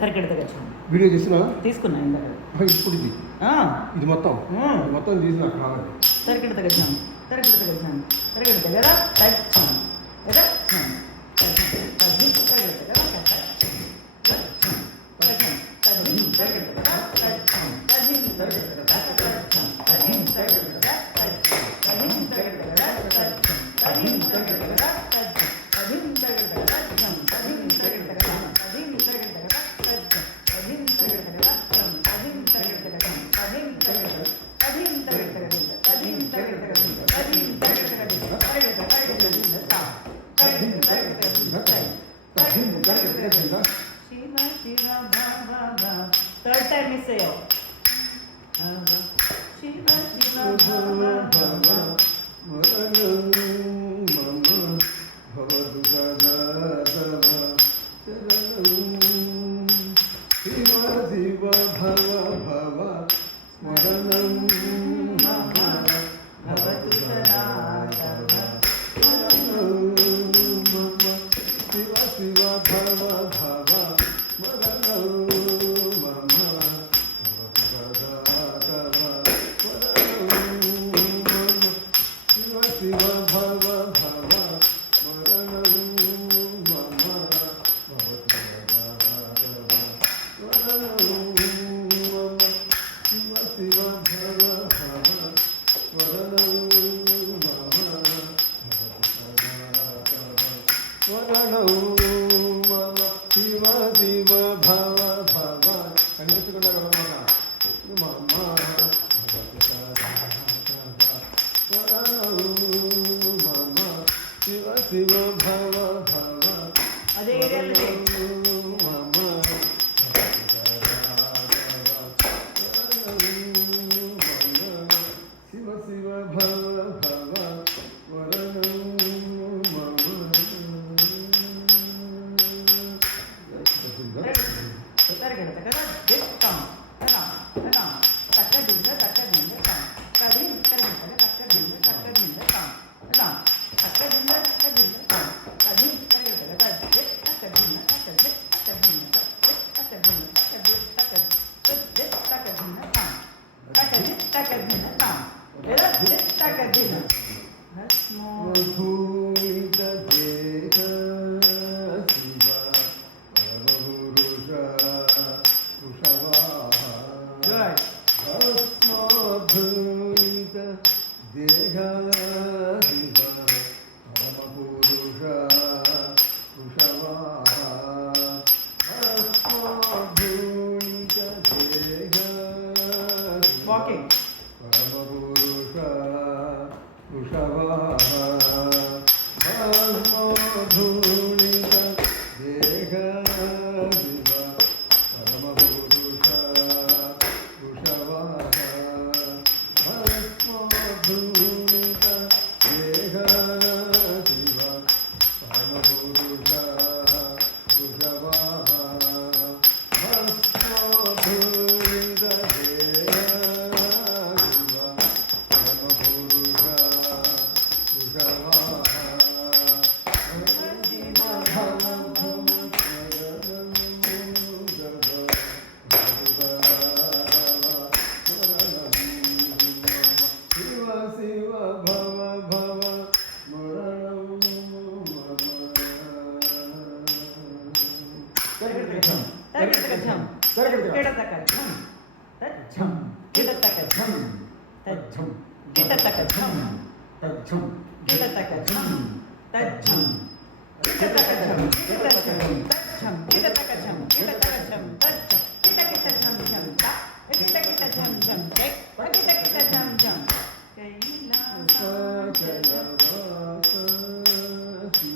తరగతి వచ్చాను. వీడియో తీసుకున్నా ఇప్పుడు ఇది మొత్తం తీసి నాకు కావాలి. తరగతి వచ్చాను. తరగతి లేదా తెచ్చాను లేదా Third time miss ayo. Shiva Shiva Bhava Bhava Maranam Mama Bhavatu Sadadava Sharanam Shiva Shiva Bhava Bhava Maranam Mama Bhavatu Sadadava Shiva Shiva Bhava Bhava Maranam Shiva Bhava Bhava Maranam Mama Bhavatu Sadadava Maranam Mama Shiva Shiva Bhava Bhava Maranam Mama Bhavatu Sadadava Maranam Mama Shiva Shiva Bhava Bhava కనిపించకుండా కదన్నమాట మమ భగవతి మమ శివ శివ భవ భవ అదే మమ శివ శివ భవ భవ వరణం మమ Walking. Good,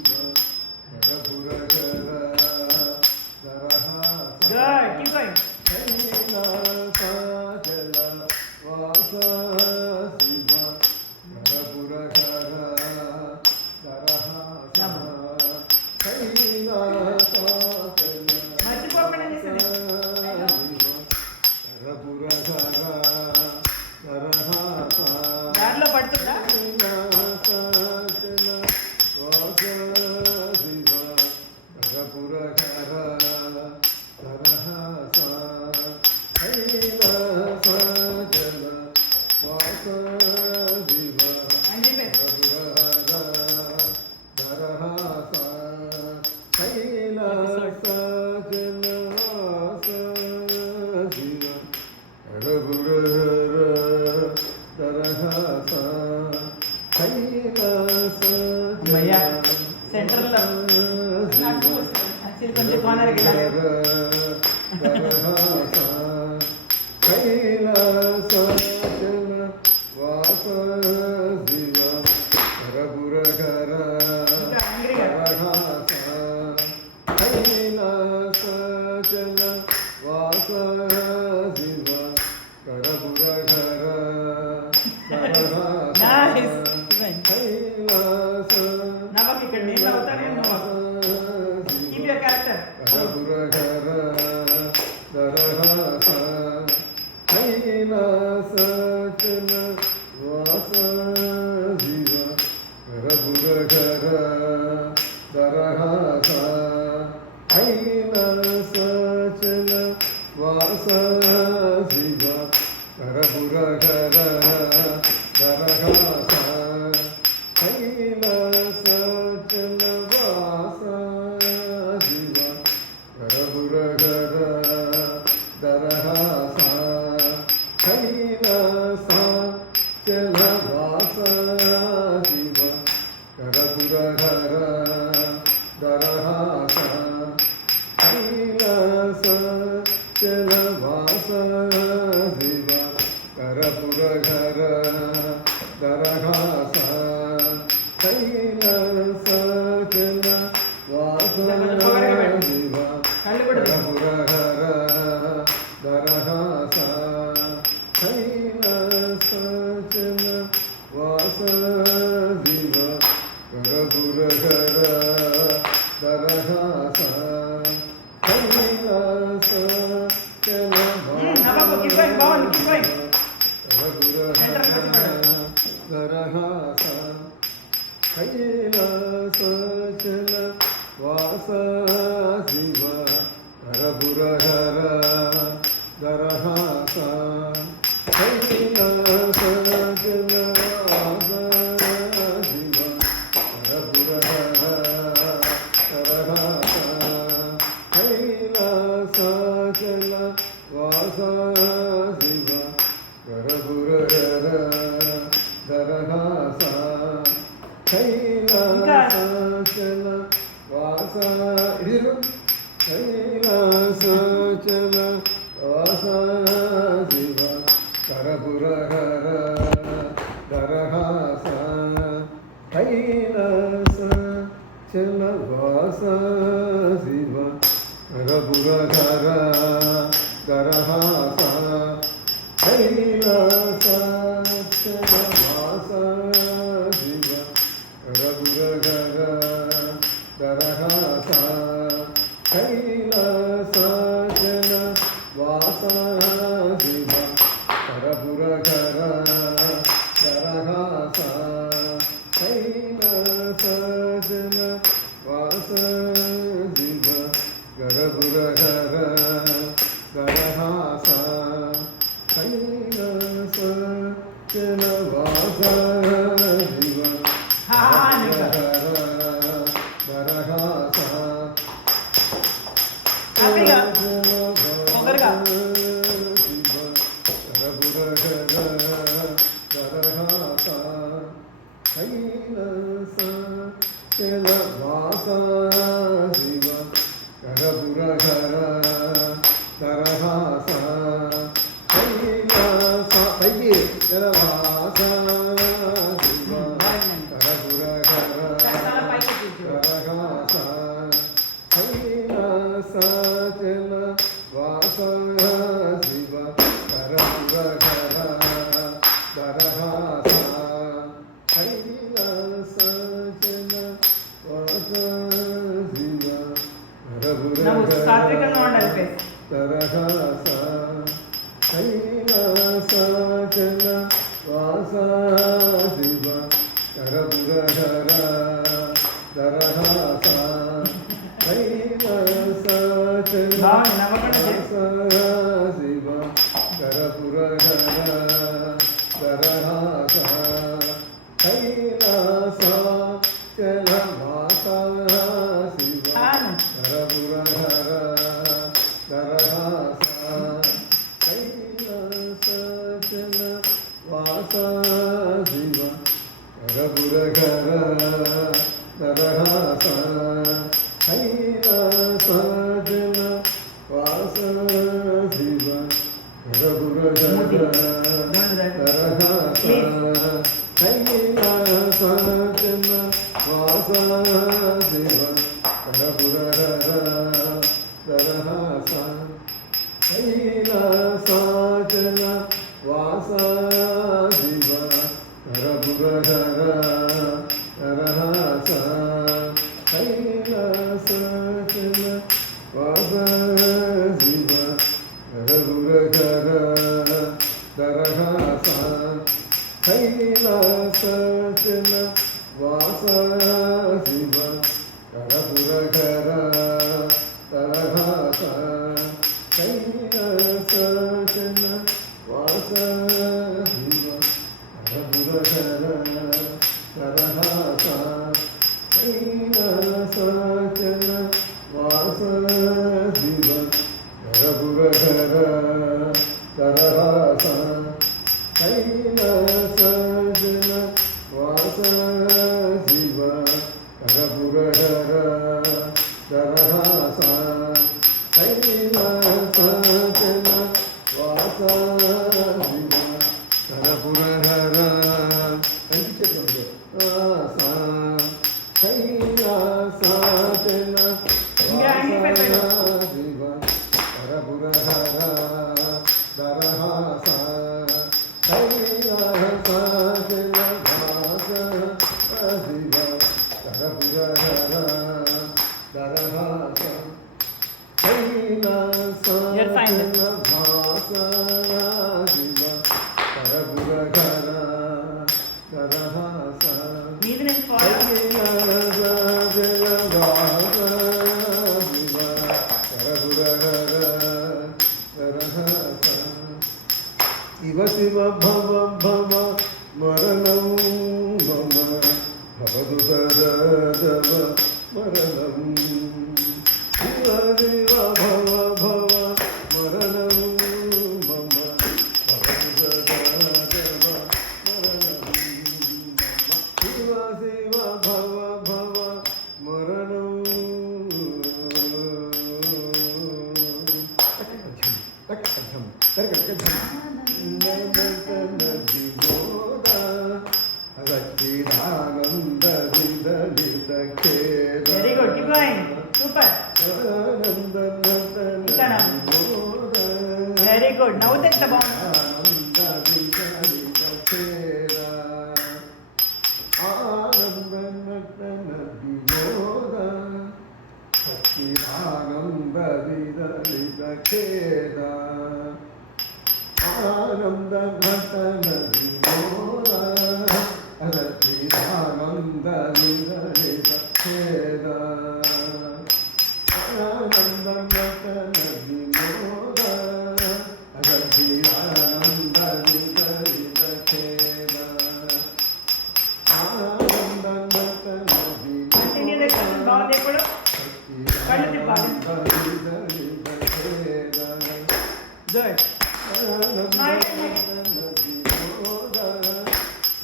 keep going. దారిలో పడుతుందా Pura అమ్మయ్యా సెంటర్లో యాక్చువల్లీ కొంచెం కార్నర్కి వెళ్ళాలి. ఇంకా యాంగ్రీగా నైస్ నవ్వకు ఇక్కడ నేను నవ్వుతాను నేను నవ్వకు. Keep your character. కళ్ళు కూడా నవ్వకు. కీప్ గోయింగ్ బాగుంది. Keep going. హ్యాపీగా ఒకరుగా సాత్వికంగా ఉండాలి ప్లేస్. బాగుంది నవ్వకుండా వాస శివ రఘుర తరహస కైలాసచన వాస శివ రఘుర తరహస కైలాసచన వాస శివ రఘుర తరహస కైలాసచన వాస శివ రఘుర తరహస కైలాసచన వాస శివ రఘుర తరహస కైలాసచన వాస శివ రఘుర తరహస కైలాసచన వాస శివ రఘుర తరహస కైలాసచన వాస శివ రఘుర తరహస కైలాసచన వాస శివ రఘుర కనిపించట్లేదు కైలాసచన వాస శివ రఘుర తరహస కైలాసచన వాస శివ రఘుర తరహస You're fine. కైలాసచన వాస Shiva రఘుర తరహస Breathe in and forward. Shiva Shiva భవ భవ మరణం మమ భవదు సదవ మరణం శివ శివ భవ భవ మరణం మమ భవదు సదవ మరణం శివ శివ భవ భవ మరణం Very good. Keep going. Super. Very good. Now take the bomb. ఆనంద నటన వినోద అలతిరానంద విరలిత ఖేద ఆనంద నటన వినోద అలతిరానంద విరలిత ఖేద ఆనంద నటన Continue the question. బాగుంది ఇప్పుడు కళ్ళు తిప్పాలి. Good. Smile.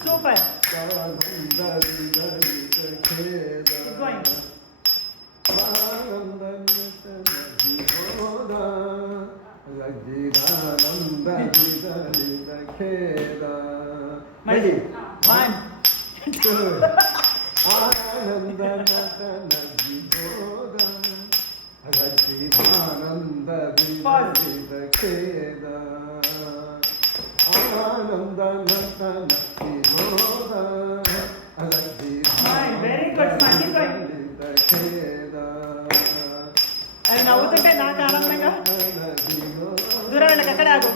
Super. Keep going. Ready? 1, 2. ఆనంద నటన వినోద అలతిరానంద విరలిత ఖేద ఆనంద నటన వినోద Smile. Very good. Smile. Keep going. విరలిత Kheda అది నవ్వుతుంటే నాకు ఆనందంగా దూరం వెళ్ళక అక్కడ ఆగు.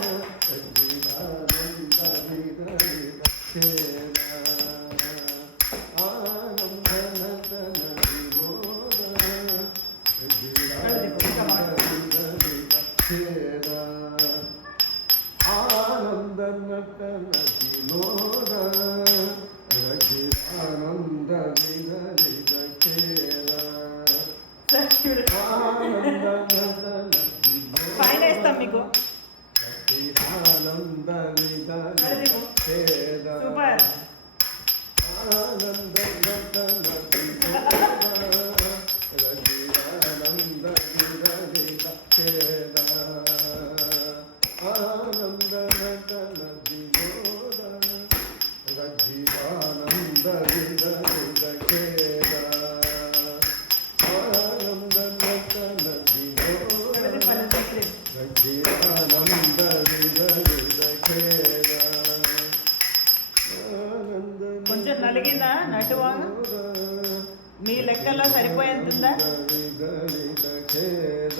ఆనంద నటన వినోద రజితానంద విరలిత ఖేద ఆనంద నటన పైన వేస్తాం మీకు. రజితానంద విరలిత ఖేద సూపర్. ఆనంద నటన వినోద రజితానంద విరలిత ఖేద సచ్చిదానంద విగలిత ఖేద కొంచెం నలిగిందా నటువాంగ మీ లెక్కల్లో సరిపోయేంతుందా విగలిత ఖేద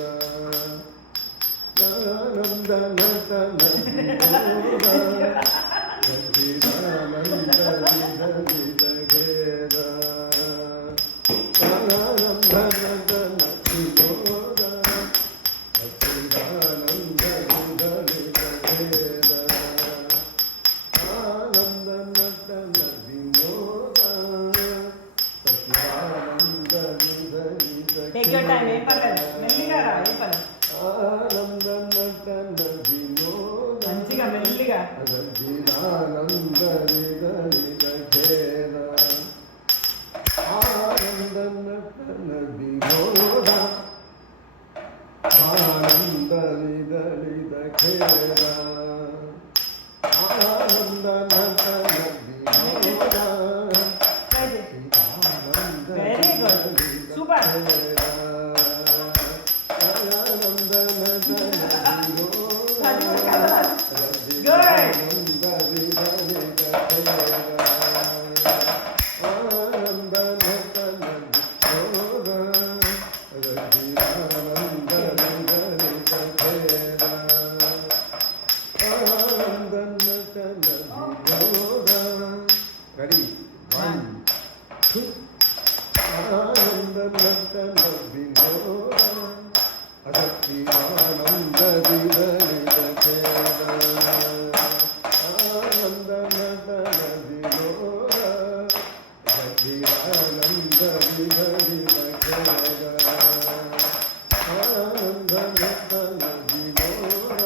ఆనంద నటన సచ్చిదానంద విగలిత ఖేద ఆనంద నటన వినోద సచ్చిదానంద విగలిత ఖేద ఆనంద నటన వినోద సచ్చిదానంద విగలిత టేక్ యూర్ టైం ఏం పర్లేదు మెల్లిగా రా ఏం పర్లేదు ఆనంద నటన వినోద మంచిగా మెల్లిగా సచ్చిదానంద విగలిత ఖేద ఆనంద నటన వినోద ఆనంద విగలిత ఖేద ఆనంద నటన వినోద ఆనంద వెరీ గుడ్ సూపర్ ఆనంద నటన వినోద గుడ్ ఆనంద విగలిత ఖేద ఆనంద నటన వినోద సచ్చిదానంద విగలిత ఖేద ఆనంద నటన వినోద రెడీ 1 2 ఆనంద నటన వినోద సచ్చిదానంద విగలిత ఖేద ఆనంద నటన వినోద సచ్చిదానంద విగలిత ఖేద ఆనంద నటన వినోద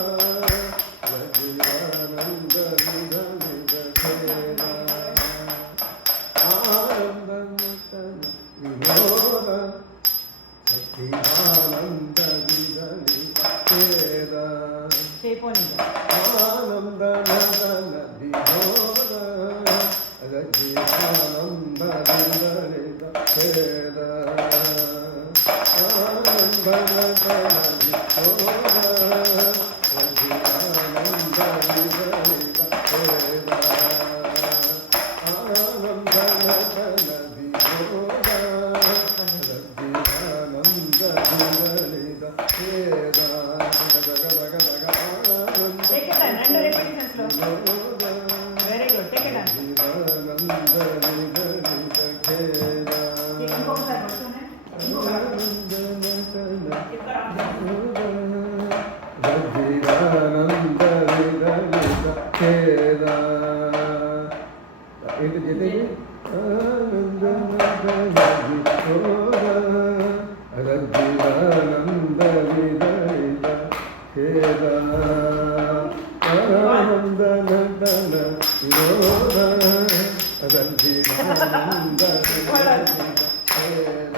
సచ్చిదానంద విగలిత ఖేద ఆనంద నటన వినోద సచ్చిదానంద విగలిత ఖేద చేపోని ఆనంద నటన వినోద సచ్చిదానంద విగలిత ఖేద ఆనంద నటన వినోద సచ్చిదానంద విగలిత ఖేద ఆనంద నటన వినోద సచ్చిదానంద విగలిత ఖేద ఆనంద టేక్ ఇట్ టైం రెండు రిపిటేషన్స్ లో వినోద very good take it time సచ్చిదానంద విగలిత ఖేద ఇంకొకసారి వస్తూనే ఆనంద నటన ఇక్కడ సచ్చిదానంద విగలిత ఖేద ఏంటి చేతి ఆనంద నటన వినోద సచ్చిదానంద విగలిత ఖేద ఆనంద నటన వినోద సచ్చిదానంద విగలిత ఖేద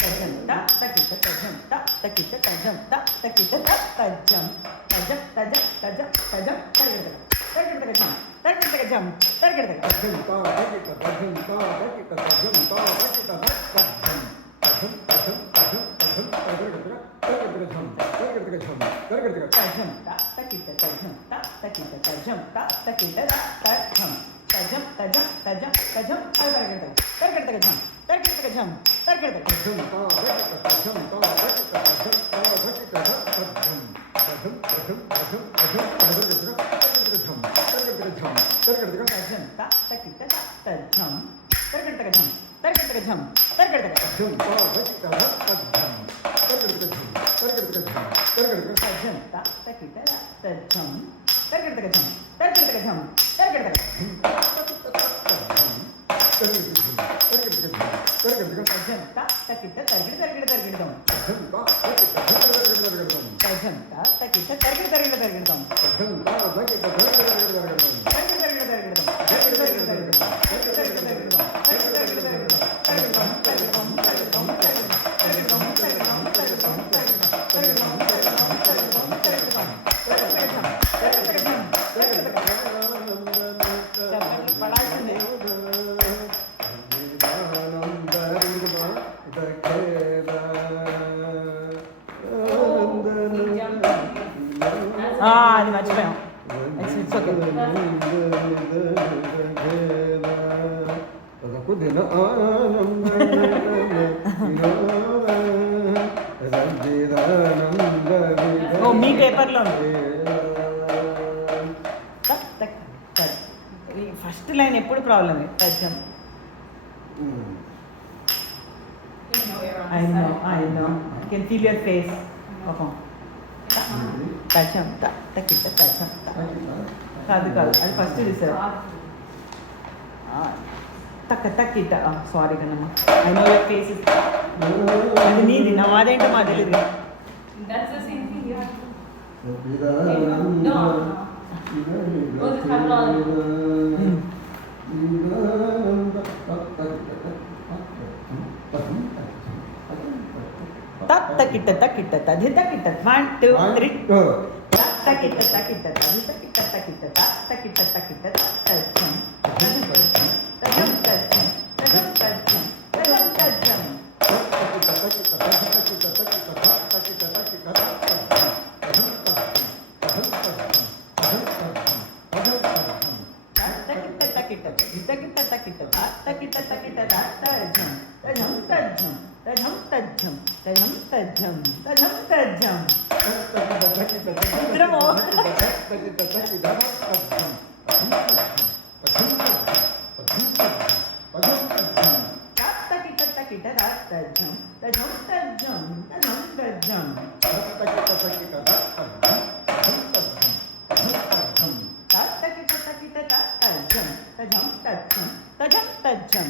తజం త తకిట తజం త తకిట తజం త తకిట త తజం తజం తజం తజం తజం తరగడ తరగడ తజం తరగడ తజం తరగడ తజం తా తకిట తజం తా తకిట తజం తా తకిట తజం తజం తజం తజం తజం తరగడ తజం తరగడ తజం తరగడ తజం తజం త తకిట తజం త తకిట తజం త తకిట తజం తజం తజం తజం తజం తరగడ తరగడ తజం తరగడ తజం తరగడ తజం తా తకిట తజం తా తకిట తజం తా తకిట తజం తజం తజం తజం తజం తరగడ తజం తరగడ తజం తరగడ తజం తజం త తకిట తజం తరగడ తజం తరగడ తజం తరగడ తజం తా తకిట తజం తరగడ తజం తరగడ తజం తరగడ తజం త తకిట తజం తరగడ తజం తరగడ తజం తరగడ తజం తజం త తకిట తరగడ తరగడ తరగడదాం తజం త తకిట తరగడ తరగడ తరగడదాం తరగడ తరగడ తరగడదాం తరగడ తరగడ తరగడదాం తరగడ తరగడ తరగడదాం తరగడ తరగడ తరగడదాం తరగడ తరగడ తరగడదాం తరగడదాం తరగడదాం తరగడదాం తరగడదాం తరగడదాం తరగడదాం తరగడదాం తరగడదాం తరగడదాం తరగడదాం పడాల్సిందే ఆనంద అది మర్చిపోయాం. It's okay. ఓ మీ పేపర్లో ఫస్ట్ లైన్ ఎప్పుడు ప్రాబ్లమే. తజ్జం I know. I can feel your face. Tacham, takita, tacham, కాదు అది ఫస్ట్ చూసారు. తక్కిట sorry Kannamma. I know your face is అది నీది, నా మాదేంటో మా తెలియదు. That's the same thing you have to. No. Oh, the Kavlan. Takita, tadita, 1, 2, 3. Takita, tadita, takita, tajam, tajam, tajam.